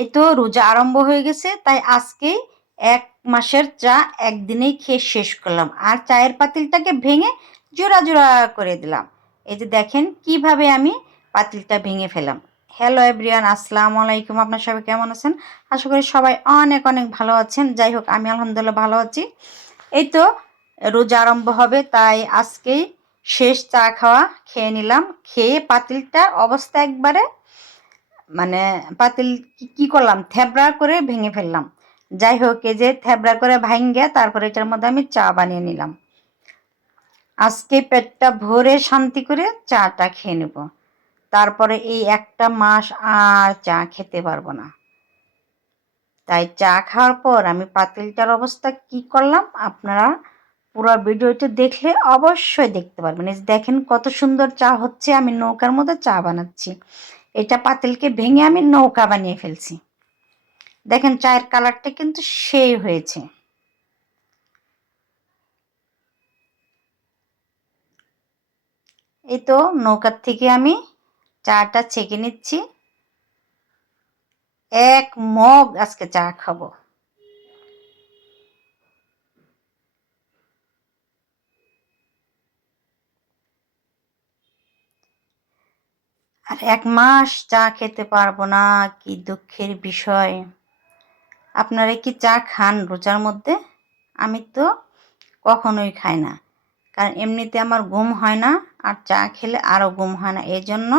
এই তো রোজা আরম্ভ হয়ে গেছে, তাই আজকেই 1 মাসের চা একদিনেই খেয়ে শেষ করলাম। আর চায়ের পাতিলটাকে ভেঙে জোড়া জোড়া করে দিলাম। এই যে দেখেন কিভাবে আমি পাতিলটা ভেঙে ফেলাম। হ্যালো এভরিওয়ান, আসসালামু আলাইকুম। আপনার সবাই কেমন আছেন? আশা করি সবাই অনেক অনেক ভালো আছেন। যাই হোক, আমি আলহামদুলিল্লাহ ভালো আছি। এই তো রোজা আরম্ভ হবে, তাই আজকেই শেষ চা খাওয়া খেয়ে নিলাম। খেয়ে পাতিলটার অবস্থা একবারে মানে পাতিল কি করলাম, থেবড়া করে ভেঙে ফেললাম। যাই হোক, এই যে থেবড়া করে ভাঙ্গে তারপরে এটার মধ্যে আমি চা বানিয়ে নিলাম। আজকে পেটটা ভরে শান্তি করে চাটা খেয়ে নেব। তারপরে এই 1টা মাস আর চা খেতে পারবো না। তাই চা খাওয়ার পর আমি পাতিলটার অবস্থা কি করলাম আপনারা পুরো ভিডিওটা দেখলে অবশ্যই দেখতে পারবেন। এই দেখেন কত সুন্দর চা হচ্ছে। আমি নৌকার মধ্যে চা বানাচ্ছি। এটা পাতিলকে ভেঙে আমি নৌকা বানিয়ে ফেলছি। দেখেন চায়ের কালারটা কিন্তু সেই হয়েছে। এই তো নৌকার থেকে আমি চাটা ছেঁকে নিচ্ছি। 1 মগ আজকে চা খাবো। আর 1 মাস চা খেতে পারবো না, কি দুঃখের বিষয়। আপনারা কি চা খান রোজার মধ্যে? আমি তো কখনোই খাই না, কারণ এমনিতে আমার ঘুম হয় না, আর চা খেলে আরও ঘুম হয় না। এই জন্য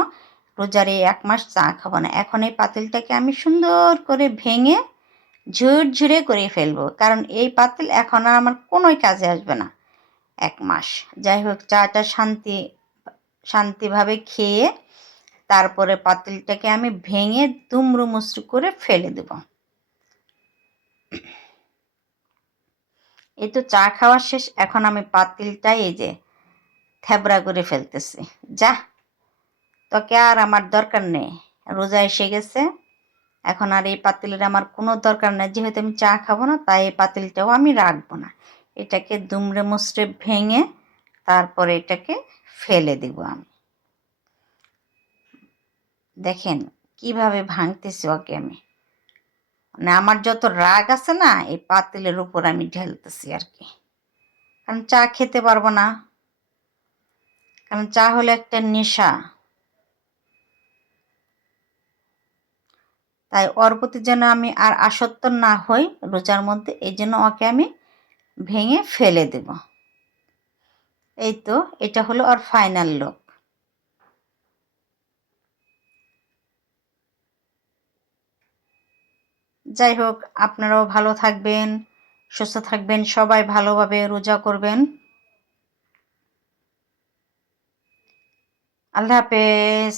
রোজার এই 1 মাস চা খাবো না। এখন এই পাতিলটাকে আমি সুন্দর করে ভেঙে ঝুরঝুরে করে ফেলবো, কারণ এই পাতিল এখন আর আমার কোনোই কাজে আসবে না 1 মাস। যাই হোক, চাটা শান্তিভাবে খেয়ে তারপরে পাতিলটাকে আমি ভেঙে দুমড়ো মুচড়ো করে ফেলে দেব। এই তো চা খাওয়া শেষ। এখন আমি পাতিলটা এই যে থেবড়া করে ফেলতেছি। যা, তোকে আর আমার দরকার নেই, রোজা এসে গেছে। এখন আর এই পাতিলের আমার কোনো দরকার নেই। যেহেতু আমি চা খাবো না, তাই এই পাতিলটাও আমি রাখবো না। এটাকে দুমড়ে মুচড়ে ভেঙে তারপরে এটাকে ফেলে দেব আমি। দেখেন কিভাবে ভাঙতেছি ওকে আমি। মানে আমার যত রাগ আছে না, এই পাতিলের উপর আমি ঢেলতেছি আর কি। কারণ চা খেতে পারবো না, কারণ চা হলো একটা নেশা। তাই ওর প্রতি যেন আমি আর আসক্ত না হই রোজার মধ্যে, এই জন্য ওকে আমি ভেঙে ফেলে দেব। এই তো এটা হলো ওর ফাইনাল লুক। যাই হোক, আপনারাও ভালো থাকবেন, সুস্থ থাকবেন, সবাই ভালোভাবে রোজা করবেন। আল্লাহ হাফেজ।